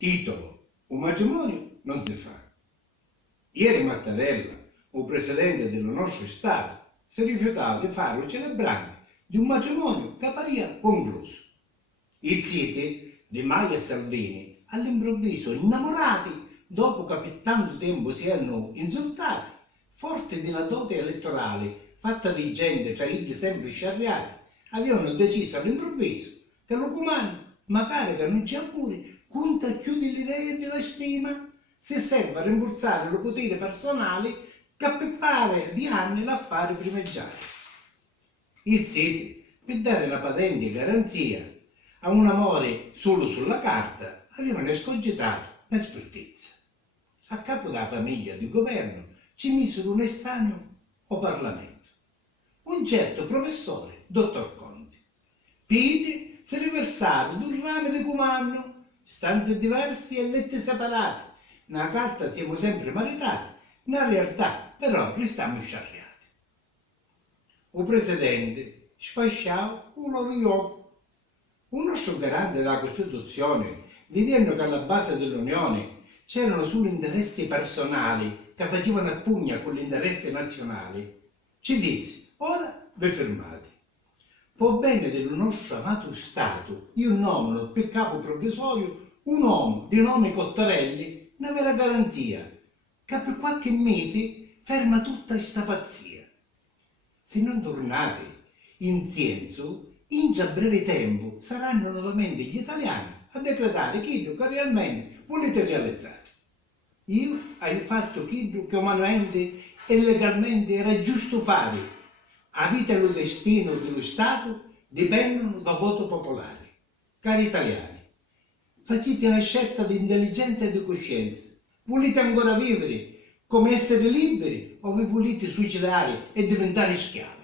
Titolo: un matrimonio non si fa. Ieri Mattarella, il presidente del nostro Stato, si rifiutava di fare il celebrante di un matrimonio che appariva concluso. I ziti di Maio e Salvini, all'improvviso innamorati, dopo che per tanto tempo si erano insultati, forti di una dote elettorale fatta di gente tra i semplici arriati, avevano deciso all'improvviso che lo comando, magari che non ci auguri, conta più dell'idea e della stima, se serve a rimborsare il potere personale che per pare di anni l'affare primeggiare. I ziti, per dare la patente garanzia a un amore solo sulla carta, avevano escogitato l'espertizia. A capo della famiglia di governo ci misero un estraneo o Parlamento, un certo professore, dottor Conti. Pini si riversarono d'un rame di comando, stanze diverse e letti separati. Nella carta siamo sempre maritati, nella realtà però restiamo sciarriati. Il presidente sfasciava un loro gioco. Un nostro garante della Costituzione, vedendo che alla base dell'Unione c'erano solo interessi personali che facevano a pugna con l'interesse nazionale, ci disse: ora vi fermate. Può bene del nostro amato Stato, io nomino per capo provvisorio un uomo di nome Cottarelli, una vera garanzia, che per qualche mese ferma tutta questa pazzia. Se non tornate in senso, in già breve tempo saranno nuovamente gli italiani a decretare quello che realmente volete realizzare. Io ho fatto quello che umanamente e legalmente era giusto fare. La vita e lo destino dello Stato dipendono dal voto popolare. Cari italiani, facete una scelta di intelligenza e di coscienza. Volete ancora vivere come essere liberi o vi volete suicidare e diventare schiavi?